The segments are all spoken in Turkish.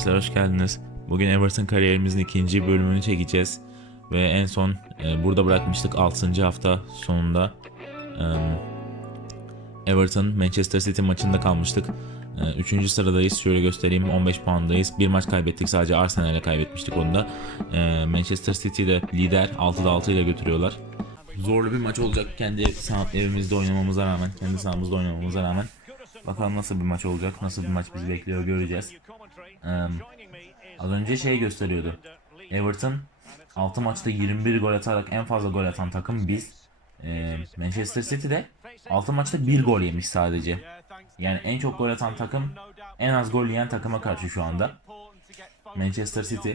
arkadaşlar hoş geldiniz. Bugün Everton kariyerimizin ikinci bölümünü çekeceğiz. Ve en son e, burada bırakmıştık 6. hafta sonunda. E, Everton Manchester City maçında kalmıştık. 3. sıradayız. Şöyle göstereyim 15 puandayız. Bir maç kaybettik sadece Arsenal'e kaybetmiştik onu da. E, Manchester City ile lider 6'da 6 ile götürüyorlar. Zorlu bir maç olacak kendi evimizde oynamamıza rağmen, kendi sahamızda oynamamıza rağmen. Bakalım nasıl bir maç olacak, nasıl bir maç bizi bekliyor göreceğiz. Ee, az önce şey gösteriyordu. Everton 6 maçta 21 gol atarak en fazla gol atan takım biz. Ee, Manchester City de 6 maçta 1 gol yemiş sadece. Yani en çok gol atan takım en az gol yiyen takıma karşı şu anda. Manchester City.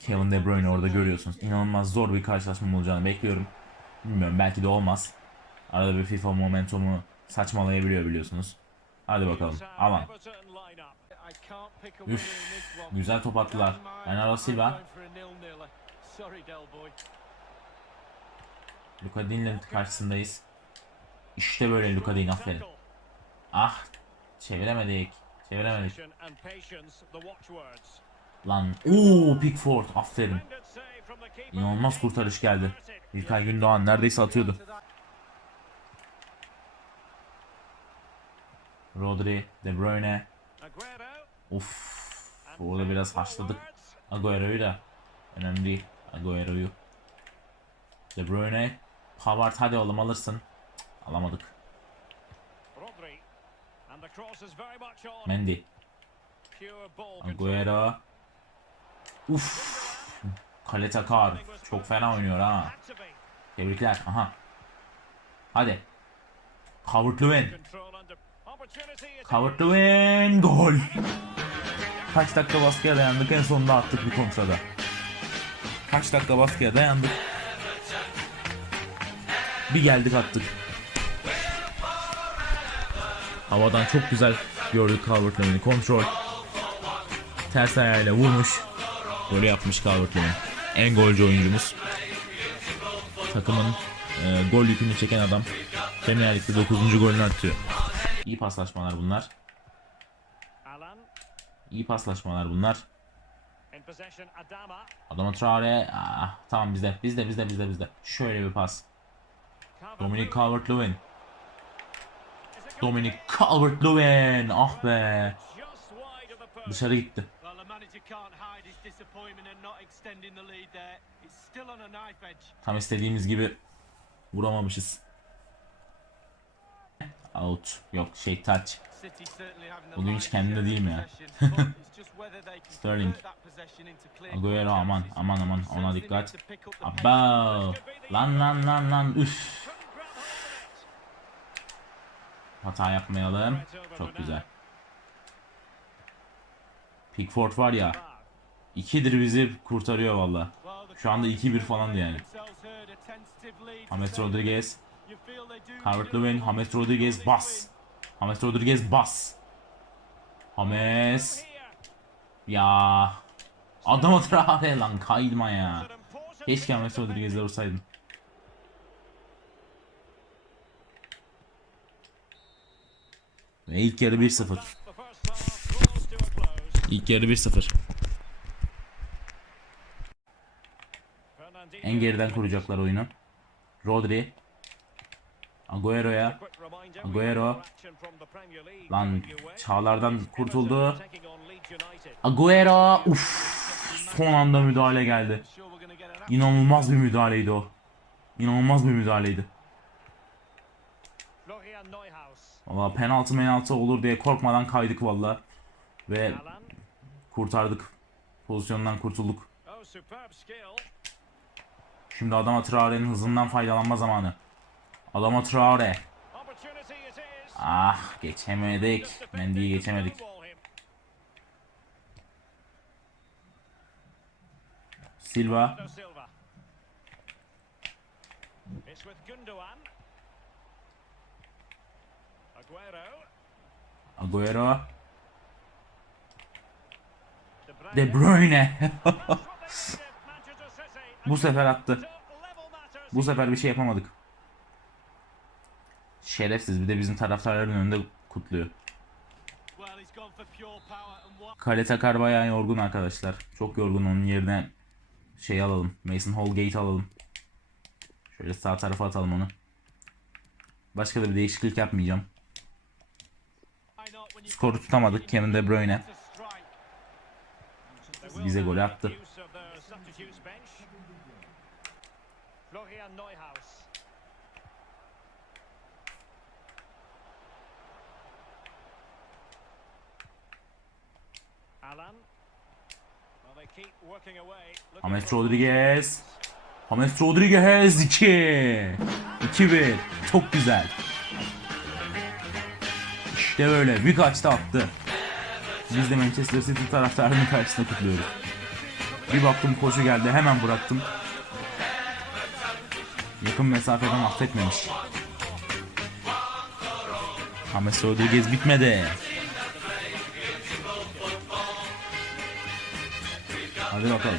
Kevin De Bruyne orada görüyorsunuz. İnanılmaz zor bir karşılaşma olacağını bekliyorum. Bilmiyorum belki de olmaz. Arada bir FIFA momentumu saçmalayabiliyor biliyorsunuz. Hadi bakalım. Aman. Üf, güzel top attılar. Bernardo Silva. Luka Din'le karşısındayız. İşte böyle Luka Din aferin. Ah çeviremedik. Çeviremedik. Lan ooo Pickford aferin. İnanılmaz kurtarış geldi. İlkay Gündoğan neredeyse atıyordu. Rodri, De Bruyne. Of. Orada biraz haşladık. Agüero'yu da. Önemli değil. Agüero'yu. De Bruyne. Pavard hadi oğlum alırsın. Cık, alamadık. Mendy. Agüero. Uf. Kale takar. Çok fena oynuyor ha. Tebrikler. Aha. Hadi. Calvert-Lewin. Calvert-Lewin gol. Kaç dakika baskıya dayandık en sonunda attık bir kontrada. Kaç dakika baskıya dayandık. Bir geldik attık. Havadan çok güzel gördük Calvert-Lewin'i. Kontrol. Ters ayağıyla vurmuş. Golü yapmış Calvert-Lewin. En golcü oyuncumuz. Takımın e, gol yükünü çeken adam. Premier Lig'de 9. golünü atıyor. İyi paslaşmalar bunlar. İyi paslaşmalar bunlar. Adama Traore. Ah, tamam bizde. Bizde bizde bizde bizde. Şöyle bir pas. Dominic Calvert-Lewin. Dominic Calvert-Lewin. Ah be. Dışarı gitti. Tam istediğimiz gibi vuramamışız. Out. Yok şey touch. Bugün hiç kendinde değil mi ya? Sterling. Agüero aman aman aman ona dikkat. Aba. Lan lan lan lan üf. Hata yapmayalım. Çok güzel. Pickford var ya. ikidir bizi kurtarıyor valla. Şu anda 2-1 falandı yani. themselves heard a tentative lead. James Rodriguez. Do Calvert-Lewin. James Rodriguez bas. James Rodriguez bas. James. Ya. Adama Traore lan kayma ya. Keşke James Rodriguez'le olsaydın. Ve ilk yarı 1-0. İlk yarı 1-0. En geriden kuracaklar oyunu. Rodri. Agüero'ya. Agüero. Lan çağlardan kurtuldu. Agüero. Uf. Son anda müdahale geldi. İnanılmaz bir müdahaleydi o. İnanılmaz bir müdahaleydi. Valla penaltı penaltı olur diye korkmadan kaydık valla. Ve kurtardık. Pozisyondan kurtulduk. Şimdi adama Traore'nin hızından faydalanma zamanı. Adama Traore. Ah geçemedik. Mendy'yi geçemedik. Silva. Agüero. De Bruyne. Bu sefer attı. Bu sefer bir şey yapamadık. Şerefsiz bir de bizim taraftarların önünde kutluyor. Kale Takar bayağı yorgun arkadaşlar. Çok yorgun onun yerine şey alalım. Mason Holgate alalım. Şöyle sağ tarafa atalım onu. Başka da bir değişiklik yapmayacağım. Skoru tutamadık Kevin De Bruyne. Bize golü attı. Florian Neuhaus. Alan. Well, they keep working away. Looking James Rodriguez. James Rodriguez 2. 2-1. Çok güzel. İşte böyle. Bir kaçta attı. Biz de Manchester City taraftarının karşısında kutluyoruz. Bir baktım koşu geldi. Hemen bıraktım. Yakın mesafeden affetmemiş. James Rodriguez bitmedi. Hadi bakalım.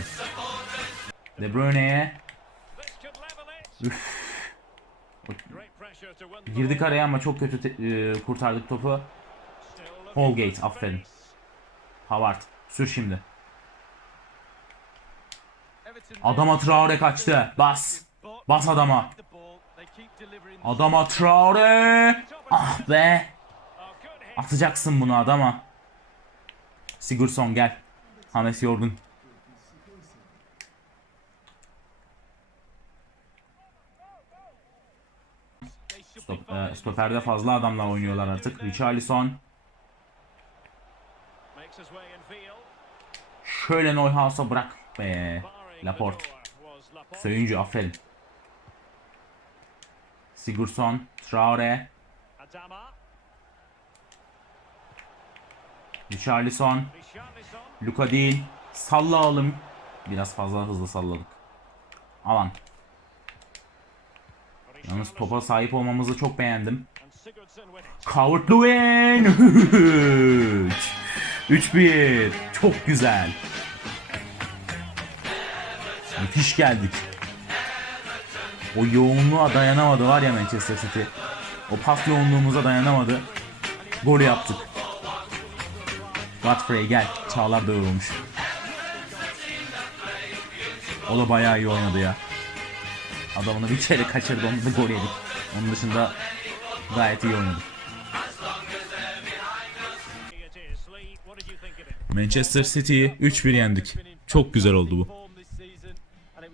De Bruyne'ye girdik araya ama çok kötü e, kurtardık topu. Holgate, aferin. Havard sür şimdi. Adama Traore kaçtı. Bas. Bas adama. Adama Traore. Ah be. Atacaksın bunu adama. Sigurdsson gel. Hames yorgun. Stop, e, stoperde fazla adamla oynuyorlar artık. Richarlison. Şöyle Neuhaus'a bırak be. Laporte. Söyüncü aferin. Sigurdsson. Traore. Richarlison. Luka değil. Sallayalım. Biraz fazla hızlı salladık. Alan. Yalnız topa sahip olmamızı çok beğendim. Coward Lewin. 3-1. Çok güzel. Müthiş geldik. O yoğunluğa dayanamadı var ya Manchester City. O pas yoğunluğumuza dayanamadı. Gol yaptık. Godfrey gel. Çağlar da yorulmuş. O da bayağı iyi oynadı ya. Adamını bir kere kaçırdı onu da gol yedik. Onun dışında gayet iyi oynadı. It is. Lee, what did you think of it? Manchester City'yi 3-1 yendik. Çok güzel oldu bu.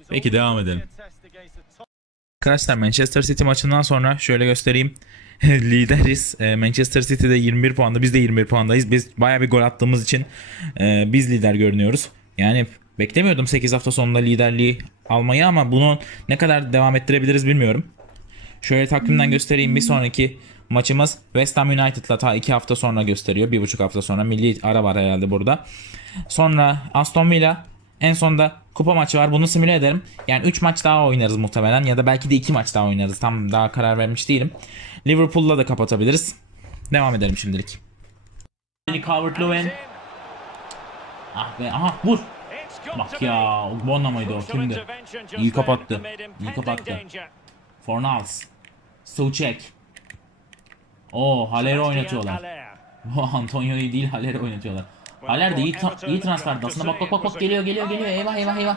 Peki devam edelim. Arkadaşlar Manchester City maçından sonra şöyle göstereyim. Lideriz. Ee, Manchester City'de 21 puanda. Biz de 21 puandayız. Biz bayağı bir gol attığımız için e, biz lider görünüyoruz. Yani beklemiyordum 8 hafta sonunda liderliği almayı ama bunu ne kadar devam ettirebiliriz bilmiyorum. Şöyle takvimden göstereyim. Bir sonraki maçımız West Ham United'la ta 2 hafta sonra gösteriyor. 1,5 hafta sonra. Milli ara var herhalde burada. Sonra Aston Villa. En sonda kupa maçı var. Bunu simüle ederim. Yani 3 maç daha oynarız muhtemelen. Ya da belki de 2 maç daha oynarız. Tam daha karar vermiş değilim. Liverpool'la da kapatabiliriz. Devam edelim şimdilik. Calvert-Lewin. Ah be aha vur. Bak ya be. o Bonna mıydı o kimdi? İyi kapattı. İyi kapattı. Fornals. Soucek. Oo Haler'i oynatıyorlar. Haller. Bu Antonio'yu değil Haler'i oynatıyorlar. Haler de iyi, tra- iyi transferdi aslında. Bak bak bak bak geliyor geliyor geliyor. Eyvah eyvah eyvah.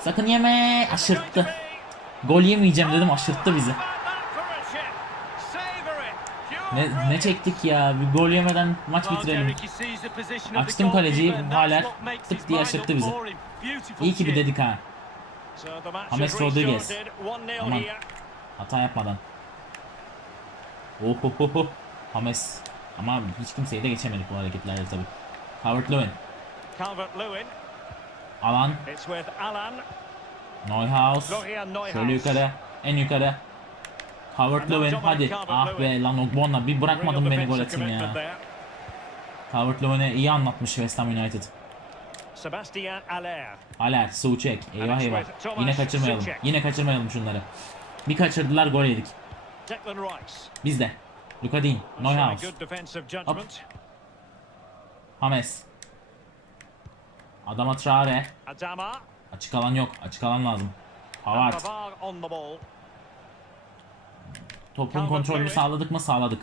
Sakın yeme. Aşırttı. Gol yemeyeceğim dedim aşırttı bizi. Ne, ne çektik ya. Bir gol yemeden maç bitirelim. Açtım kaleciyi, Haller tık diye aşırttı bizi. İyi ki bir dedik ha. James Rodriguez. restarted. 1-0 Aman. Hata yapmadan. Ohohoho. Hames. Ama hiç kimseyi de geçemedik bu hareketlerle tabi. Howard Lewin. Calvert-Lewin. Alan. Neuhaus. Şöyle yukarı. En yukarı. Howard Lewin hadi. Ah be lan Ogbonna bir bırakmadın beni gol atayım ya. Howard Lewin'e iyi anlatmış West Ham United. Sebastian Haller. Haler, Soucek. Eyvah eyvah. Yine kaçırmayalım. Yine kaçırmayalım şunları. Bir kaçırdılar gol yedik. Biz de. Luka Dean, Neuhaus, judgment. Hames. Adama Traore. Açık alan yok. Açık alan lazım. Havard. Pavard on the ball. Topun kontrolünü sağladık mı? Sağladık.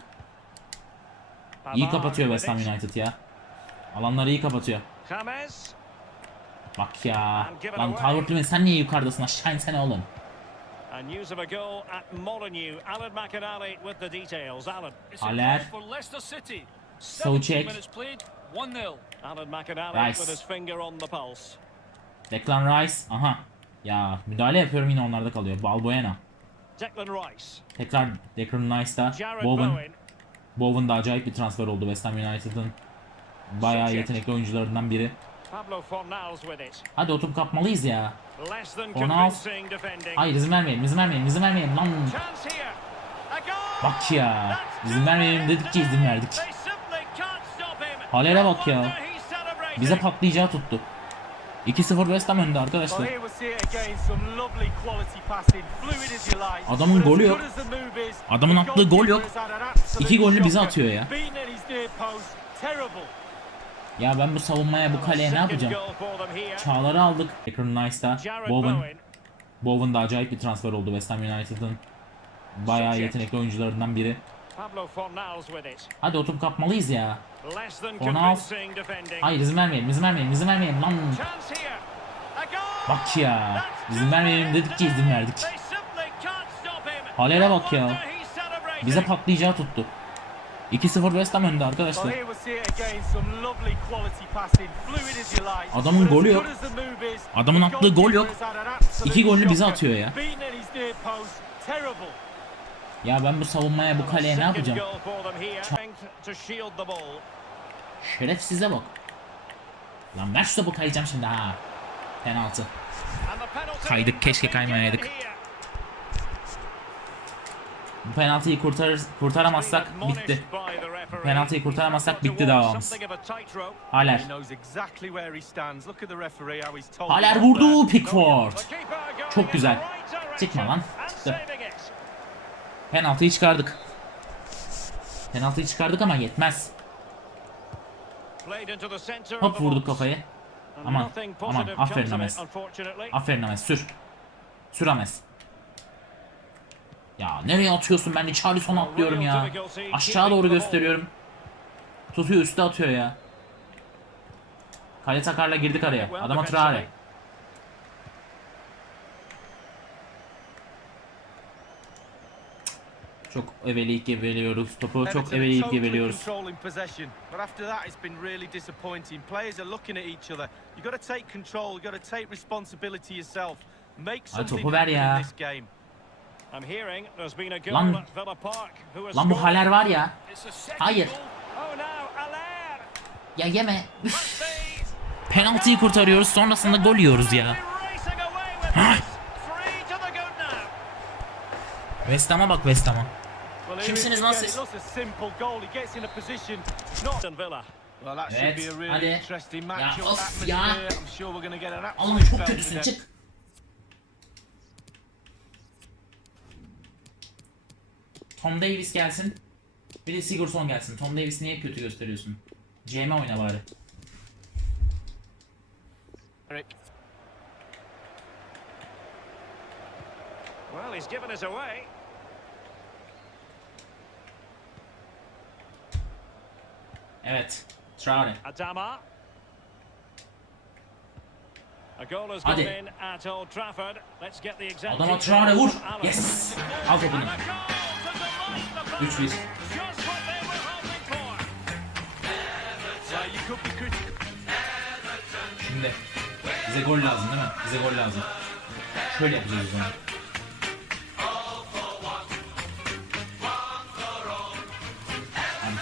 İyi kapatıyor West Ham United ya. Alanları iyi kapatıyor. Bak ya. Lan Calvert-Lewin sen niye yukarıdasın? Aşağı insene oğlum. And news of a goal at Molineux. Alan McInally with the details. Alan. It's a Haller. goal for Leicester City. Soucek. 17 minutes played, 1-0. Alan McInally Rice. with his finger on the pulse. Declan Rice. Aha. Ya müdahale yapıyorum yine onlarda kalıyor. Balbuena. Declan Rice. Tekrar Declan Rice'da. Bowen. Bowen. Da acayip bir transfer oldu West Ham United'ın. Bayağı yetenekli oyuncularından biri. Hadi oturup kapmalıyız ya. Fornals. Hayır izin vermeyelim, izin vermeyelim, izin vermeyelim lan. Bak ya. İzin vermeyelim dedikçe izin verdik. Halere bak ya. Bize patlayacağı tuttu. 2-0 West Ham önde arkadaşlar. Adamın golü yok. Adamın attığı gol yok. İki golünü bize atıyor ya. Ya ben bu savunmaya bu kaleye ne yapacağım? Çağlar'ı aldık. Rice'da. Jared Bowen. Bowen. Da acayip bir transfer oldu West Ham United'ın. Bayağı yetenekli oyuncularından biri. Pablo Fornals with it. Hadi oturup kapmalıyız ya. Fornals. Hayır izin vermeyelim, izin vermeyelim, izin vermeyelim lan. Bak ya. İzin vermeyelim dedikçe izin verdik. Halere bak ya. Bize patlayacağı tuttu. 2-0 West Ham önde arkadaşlar. Adamın golü yok. Adamın attığı gol yok. İki golünü bize atıyor ya. Ya ben bu savunmaya bu kaleye ne yapacağım? ball. Şerefsize bak. Lan ver şu topu kayacağım şimdi ha. Penaltı. Kaydık, keşke kaymayaydık. Bu penaltıyı kurtarır, kurtaramazsak bitti. Penaltıyı kurtaramazsak bitti davamız. Haler. Haler vurdu. Pickford. Çok güzel. Çıkma lan. Çıktı. Penaltıyı çıkardık. Penaltıyı çıkardık ama yetmez. Hop vurduk kafayı. Aman, aman, aferin Ames. Aferin Ames sür. Sür Ames. Ya nereye atıyorsun ben Richarlison atlıyorum ya. Aşağı doğru gösteriyorum. Tutuyor üstte atıyor ya. Kale takarla girdik araya. Adama. Traore. Happen ya. in this game. I'm hearing there's been a goal Lan- at Villa Park. Who has Lan bu? Haler var ya. It's a second Hayır. goal. Oh. Ya yeme. Penaltıyı kurtarıyoruz sonrasında gol yiyoruz ya. West Ham'a bak West Ham'a. Kimsiniz lan siz? again. It looks a simple goal. He gets in a position. Not. Aston Villa. Well, that should Evet, be a really hadi. interesting match. Ya, of ya. I'm sure we're going to get an Oğlum absolute çok kötüsün çık. Tom Davis gelsin. Bir de Sigurdsson gelsin. Tom Davis niye kötü gösteriyorsun? CM oyna bari. Eric. Well, he's given us away. Evet. Traore. Adama. A goal has Hadi. gone in at Old Trafford. Let's get the exact Adama Traore vur. Yes. Al topunu. And a goal to delight the fans. 3-1. Just what they were hoping for. Well, you could be critical. Şimdi. Bize gol lazım değil mi? Bize gol lazım. Şöyle yapacağız o zaman.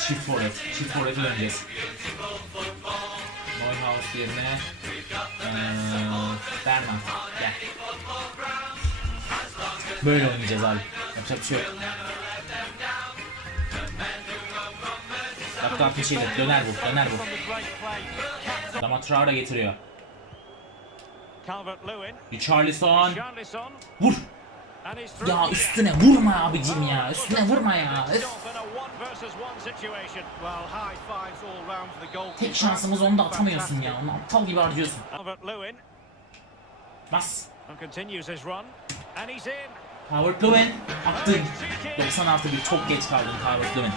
Çift forvet. Çift forvete döneceğiz. Neuhaus yerine eee Berman. Gel. Böyle oynayacağız abi. Yapacak bir şey yok. Dakika 67. Döner bu. Döner bu. Adama Traore getiriyor. Richarlison. Charlison. Vur. Ya üstüne vurma abicim ya. Üstüne vurma ya. Tek şansımız onu da atamıyorsun ya. Onu aptal gibi harcıyorsun. Bas. Howard Lewin attı. 90 artı bir çok geç kaldın Howard Lewin.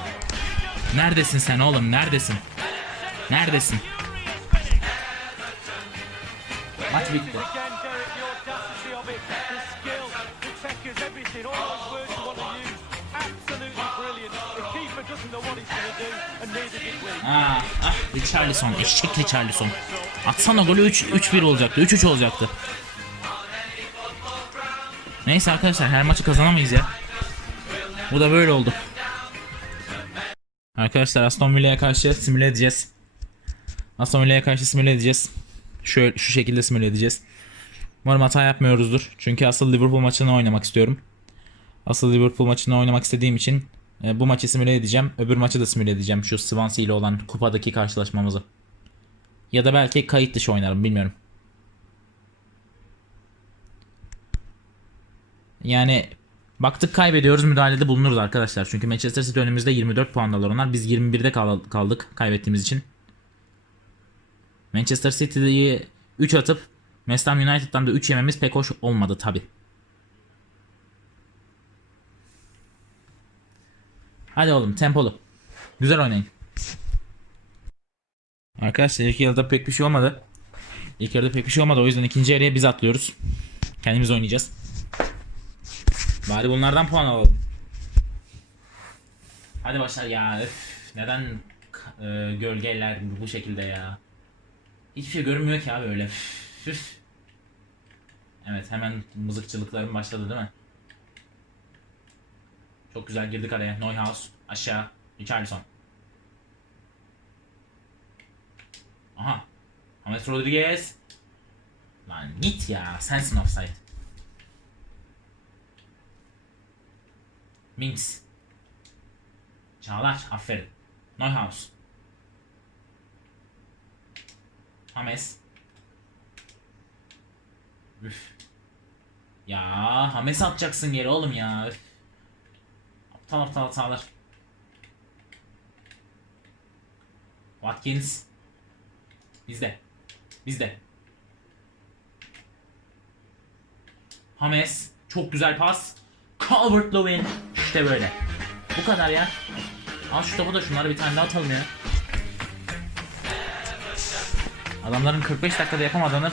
Neredesin sen oğlum? Neredesin? Neredesin? Maç bitti. Aa, ah, Richarlison, eşek Richarlison. Atsana golü 3 3-1 olacaktı. 3-3 olacaktı. Neyse arkadaşlar her maçı kazanamayız ya. Bu da böyle oldu. Arkadaşlar Aston Villa'ya karşı simüle edeceğiz. Aston Villa'ya karşı simüle edeceğiz. Şöyle şu şekilde simüle edeceğiz. Umarım hata yapmıyoruzdur. Çünkü asıl Liverpool maçını oynamak istiyorum. Asıl Liverpool maçını oynamak istediğim için e, bu maçı simüle edeceğim. Öbür maçı da simüle edeceğim. Şu Swansea ile olan kupadaki karşılaşmamızı. Ya da belki kayıt dışı oynarım bilmiyorum. Yani baktık kaybediyoruz müdahalede bulunuruz arkadaşlar. Çünkü Manchester City önümüzde 24 puandalar onlar. Biz 21'de kal- kaldık kaybettiğimiz için. Manchester City'yi 3 atıp West Ham United'dan da 3 yememiz pek hoş olmadı tabi. Hadi oğlum tempolu. Güzel oynayın. Arkadaşlar ilk yarıda pek bir şey olmadı. İlk yarıda pek bir şey olmadı o yüzden ikinci yarıya biz atlıyoruz. Kendimiz oynayacağız. Bari bunlardan puan alalım. Hadi başlar ya. Öf, neden e, gölgeler bu şekilde ya? Hiçbir şey görünmüyor ki abi öyle. Üf. Evet hemen mızıkçılıklarım başladı değil mi? Çok güzel girdik araya. Neuhaus aşağı. Richarlison. Aha. James Rodriguez. Lan git ya. Sensin offside. Minks. Çağlar. Aferin. Neuhaus. Hames. Üf. Ya Hames atacaksın geri oğlum ya. Üf. Aptal aptal hatalar. Watkins. Bizde. Bizde. Hames. Çok güzel pas. Calvert Lewin. İşte böyle. Bu kadar ya. Al şu topu da şunları bir tane daha atalım ya. Adamların 45 dakikada yapamadığını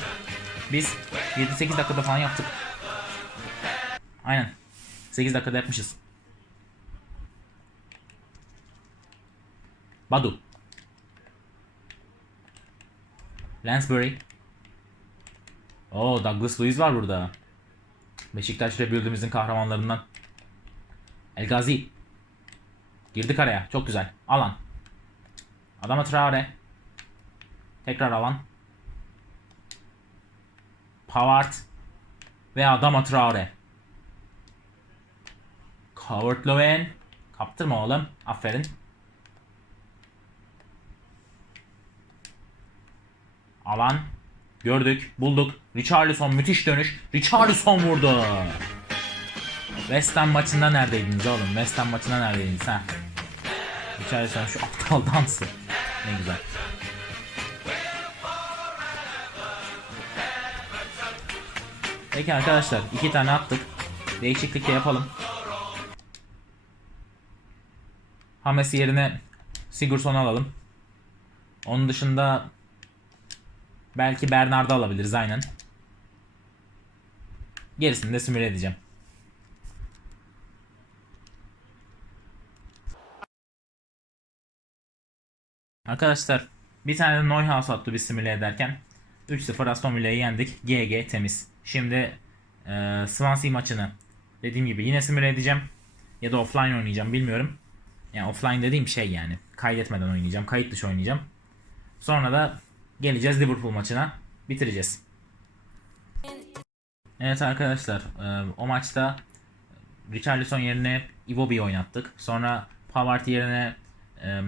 biz 7-8 dakikada falan yaptık. Aynen. 8 dakikada yapmışız. Badu. Lansbury. Oo Douglas Luiz var burada. Beşiktaş Rebuild'imizin kahramanlarından. El Gazi. Girdik araya. Çok güzel. Alan. Adama Traore. Tekrar alan. Pavard. Ve Adama Traore. Coward Lowen. Kaptırma oğlum. Aferin. Alan. Gördük. Bulduk. Richarlison müthiş dönüş. Richarlison vurdu. West Ham maçında neredeydiniz oğlum? West Ham maçında neredeydiniz ha? Richarlison şu aptal dansı. Ne güzel. Peki arkadaşlar iki tane attık. Değişiklik de yapalım. Hames yerine Sigurdsson alalım. Onun dışında belki Bernard'ı alabiliriz aynen. Gerisini de simüle edeceğim. Arkadaşlar bir tane de Neuhaus attı biz simüle ederken. 3-0 Aston Villa'yı yendik. GG temiz. Şimdi e, Swansea maçını dediğim gibi yine simüle edeceğim. Ya da offline oynayacağım bilmiyorum. Yani offline dediğim şey yani. Kaydetmeden oynayacağım. Kayıt dışı oynayacağım. Sonra da geleceğiz Liverpool maçına. Bitireceğiz. Evet arkadaşlar e, o maçta Richarlison yerine Iwobi'yi oynattık. Sonra Pavard yerine e,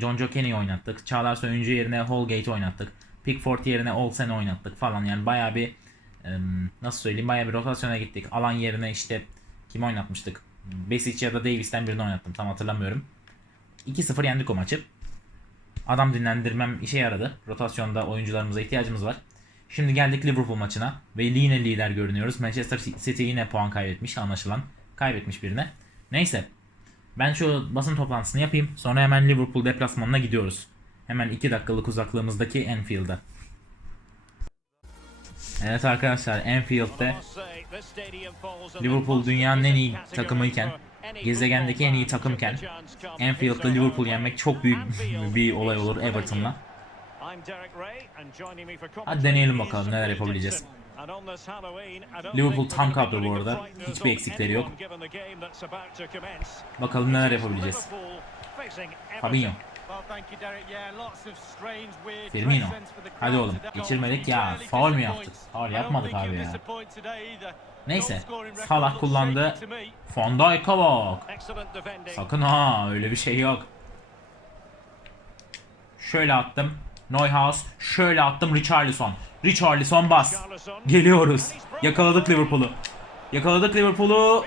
John Joe Kenny'yi oynattık. Çağlar Soyuncu yerine Holgate oynattık. Pickford yerine Olsen'i oynattık falan. Yani baya bir e, nasıl söyleyeyim baya bir rotasyona gittik. Alan yerine işte kim oynatmıştık? Besic ya da Davis'ten birini oynattım. Tam hatırlamıyorum. 2-0 yendik o maçı. Adam dinlendirmem işe yaradı. Rotasyonda oyuncularımıza ihtiyacımız var. Şimdi geldik Liverpool maçına ve yine lider görünüyoruz. Manchester City yine puan kaybetmiş anlaşılan. Kaybetmiş birine. Neyse. Ben şu basın toplantısını yapayım. Sonra hemen Liverpool deplasmanına gidiyoruz. Hemen 2 dakikalık uzaklığımızdaki Anfield'a. Evet arkadaşlar Anfield'de Liverpool dünyanın en iyi takımıyken, gezegendeki en iyi takımken Anfield'da Liverpool yenmek çok büyük bir olay olur Everton'la. Hadi deneyelim bakalım neler yapabileceğiz. Liverpool tam kadro bu arada. Hiçbir eksikleri yok. Bakalım neler yapabileceğiz. Fabinho. Firmino. Hadi oğlum. Geçirmedik ya. Faul mü yaptık? Faul yapmadık abi ya. Neyse. Salah kullandı. Van Dijk'a bak. Sakın ha öyle bir şey yok. Şöyle attım. Neuhaus. Şöyle attım Richarlison. Richarlison bas. Geliyoruz. Yakaladık Liverpool'u. Yakaladık Liverpool'u.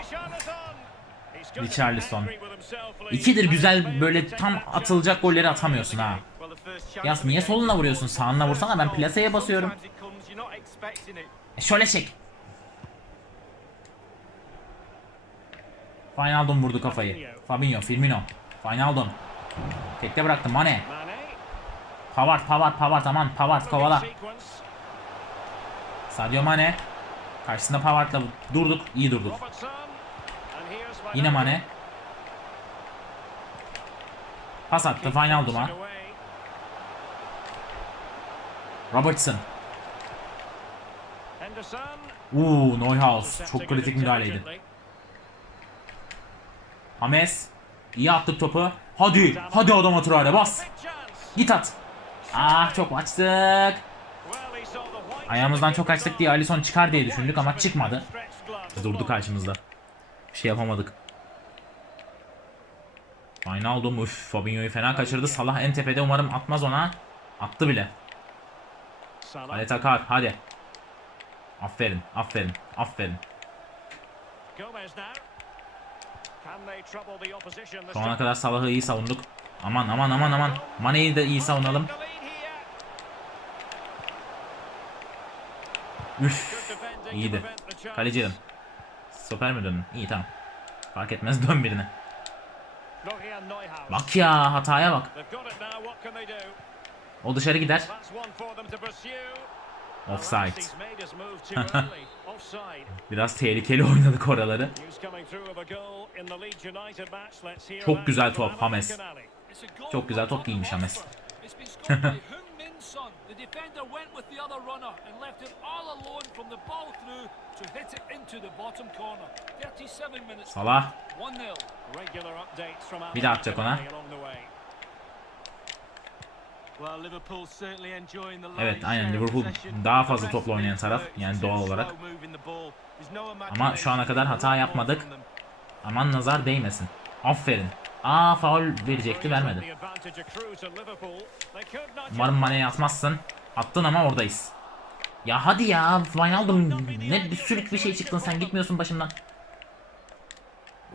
Richarlison. İkidir güzel böyle tam atılacak golleri atamıyorsun ha. Yas niye soluna vuruyorsun? Sağına vursana ben plaseye basıyorum. E şöyle çek. Wijnaldum vurdu kafayı. Fabinho, Firmino. Wijnaldum. Tekte bıraktı Mane. Pavard, Pavard, Pavard aman Pavard kovala. Sadio Mane. Karşısında Pavard'la durduk. iyi durduk. Yine Mane. Pas attı Wijnaldum'a. Robertson. Uuu Neuhaus. Çok kritik müdahaleydi. Hames. İyi attık topu. Hadi. Hadi adama Traore bas. Git at. Ah çok açtık. Ayağımızdan çok açtık diye Alisson çıkar diye düşündük ama çıkmadı. Durdu karşımızda. Bir şey yapamadık. Wijnaldum üf Fabinho'yu fena kaçırdı. Salah en tepede umarım atmaz ona. Attı bile. Hadi Takar hadi. Aferin aferin aferin. Şu ana kadar Salah'ı iyi savunduk. Aman aman aman aman. Mane'yi de iyi savunalım. Üf. iyiydi. Kaleciydim. Stoper mi döndün? İyi tamam. Fark etmez dön birine. Bak ya hataya bak. O dışarı gider. Offside. Biraz tehlikeli oynadık oraları. Çok güzel top Hames. Çok güzel top giymiş Hames. It's been scored by Heung-min Son. The defender went with the other runner and left him all alone from the ball through to hit it into the bottom corner. 37 minutes. Salah. 1-0. Bir daha atacak ona. Evet aynen Liverpool daha fazla topla oynayan taraf yani doğal olarak. Ama şu ana kadar hata yapmadık. Aman nazar değmesin. Aferin. Aa faul verecekti vermedi. Umarım Mane'ye atmazsın. Attın ama oradayız. Ya hadi ya Wijnaldum ne bir sürük bir şey çıktın sen gitmiyorsun başımdan.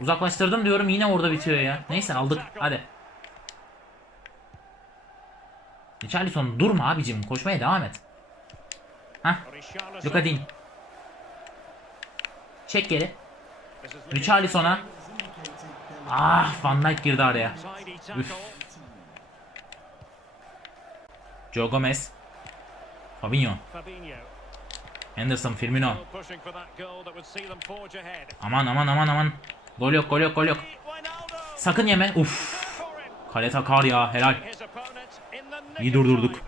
Uzaklaştırdım diyorum yine orada bitiyor ya. Neyse aldık hadi. Richarlison durma abicim koşmaya devam et. Hah Luka Dean. Çek geri. Richarlison'a. Ah Van Dijk girdi araya. Üf. Joe Gomez. Fabinho. Henderson, Firmino. Aman aman aman aman. Gol yok gol yok gol yok. Sakın yeme. Uf. Kale takar ya helal. İyi durdurduk.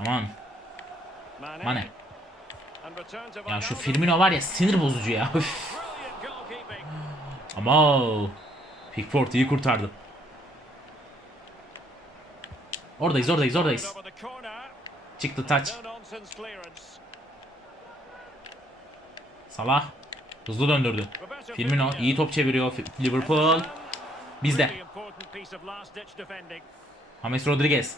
Aman. Mane. Ya şu Firmino var ya sinir bozucu ya. Ama Pickford iyi kurtardı. Oradayız oradayız oradayız. Çıktı taç. Salah. Hızlı döndürdü. Firmino iyi top çeviriyor. Liverpool. Bizde. James Rodriguez.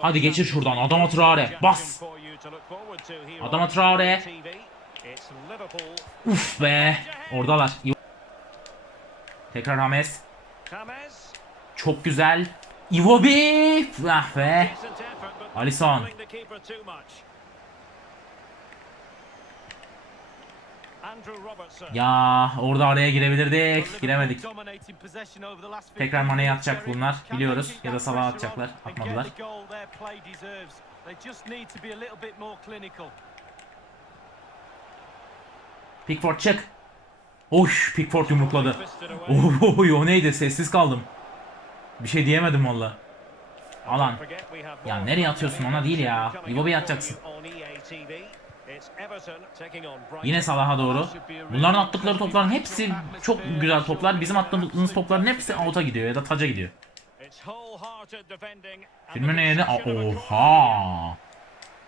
Hadi geçir şuradan Adama Traore bas. Adama Traore. Uf be. Oradalar. Tekrar James. Çok güzel. Iwobi. Ah be. Alisson. Andrew Robertson. Ya orada araya girebilirdik. Giremedik. Tekrar 15 Mane'yi minutes, atacak bunlar. Biliyoruz. Ya da pressure atacaklar. Atmadılar. Pickford çık. Oş Pickford yumrukladı. Oy o neydi sessiz kaldım. Bir şey diyemedim valla. Alan. Ya nereye atıyorsun ona değil ya. for atacaksın. Yine Salah'a doğru. Bunların attıkları topların hepsi çok güzel toplar. Bizim attığımız topların hepsi out'a gidiyor ya da taca gidiyor. Firmino'ya ne? possession of a Oha!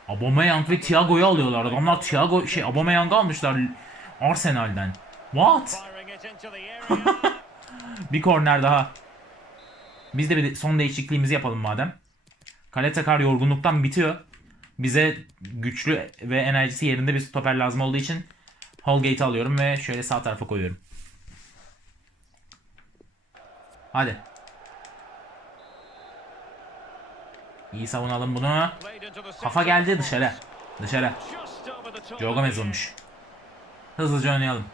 Aubameyang ve Thiago'yu alıyorlar. Adamlar Thiago şey Aubameyang'ı almışlar Arsenal'den. What? Bir korner daha. Biz de bir son değişikliğimizi yapalım madem. Kale takar yorgunluktan bitiyor. Bize güçlü ve enerjisi yerinde bir stoper lazım olduğu için Holgate'i alıyorum ve şöyle sağ tarafa koyuyorum. Hadi. İyi savunalım bunu. Kafa geldi dışarı. Dışarı. Joe Gomez olmuş. Hızlıca oynayalım.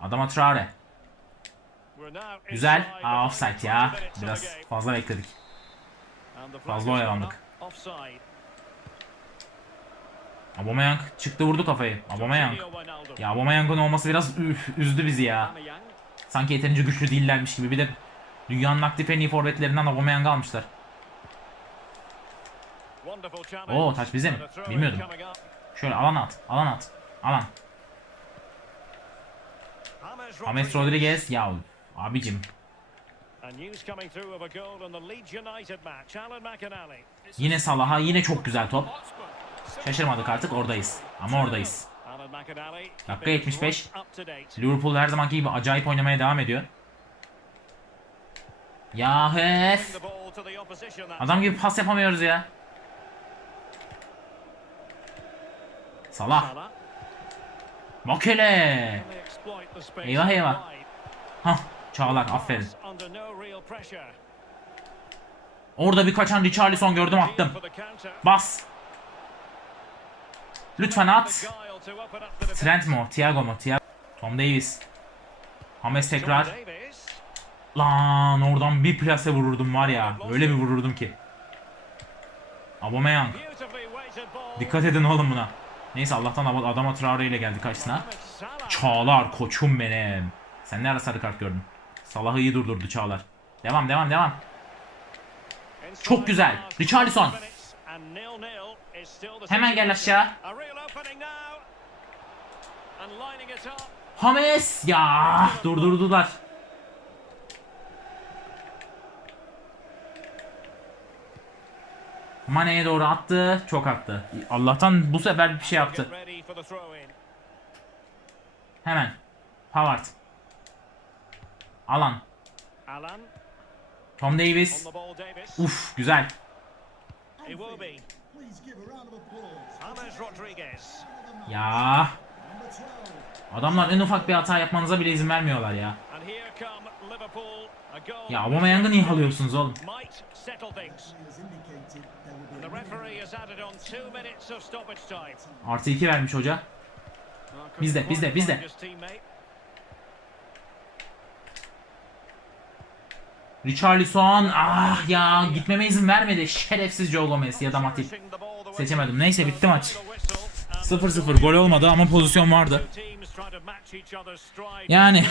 Adama Traore. Güzel. Aa offside 20 ya. Biraz fazla bekledik. Fazla oyalandık. Aubameyang çıktı vurdu kafayı. Aubameyang. Ya Aubameyang'ın olması biraz üf, üzdü bizi ya. Sanki yeterince güçlü değillermiş gibi. Bir de dünyanın aktif en iyi forvetlerinden Aubameyang'ı almışlar. Oo, taç a throw-in Bilmiyordum. Şöyle alan at. Alan at. Alan. James Rodriguez. Ya abicim. Yine Salah'a yine çok güzel top. Şaşırmadık artık oradayız. Ama oradayız. Dakika keeping 75. right up to date. Liverpool her zamanki gibi acayip oynamaya devam ediyor. Ya hef. Adam gibi pas yapamıyoruz ya. Salah. Makele. Eyvah, eyvah. Hah. Çağlar aferin. Orada bir kaçan Richarlison gördüm attım. Bas. Lütfen at. Trent mi o? Thiago mu? Thiago. Tom Davis. James tekrar. Lan oradan bir plase vururdum var ya. Öyle bir vururdum ki. Aubameyang. Dikkat edin oğlum buna. Neyse Allah'tan adam- adama Traore ile geldi karşısına. Çağlar koçum benim. Sen ne ara sarı kart gördün? Salah'ı iyi durdurdu Çağlar. Devam devam devam. Çok güzel. Richarlison. Hemen gel aşağı. James ya durdurdular. Mane'ye doğru attı. Çok attı. Allah'tan bu sefer bir şey yaptı. Hemen. Howard. Alan. Alan Tom Davis. Uf güzel. Ya. Adamlar en ufak bir hata yapmanıza bile izin vermiyorlar ya. Ya Aubameyang'ı niye alıyorsunuz oğlum? Artı 2 vermiş hoca. Bizde, bizde, bizde. His teammate. Richarlison ah ya gitmeme izin vermedi. Şerefsiz Joe Gomez ya da Matip. Seçemedim. Neyse bitti maç. the whistle. And 0-0 gol olmadı ama pozisyon vardı. Yani.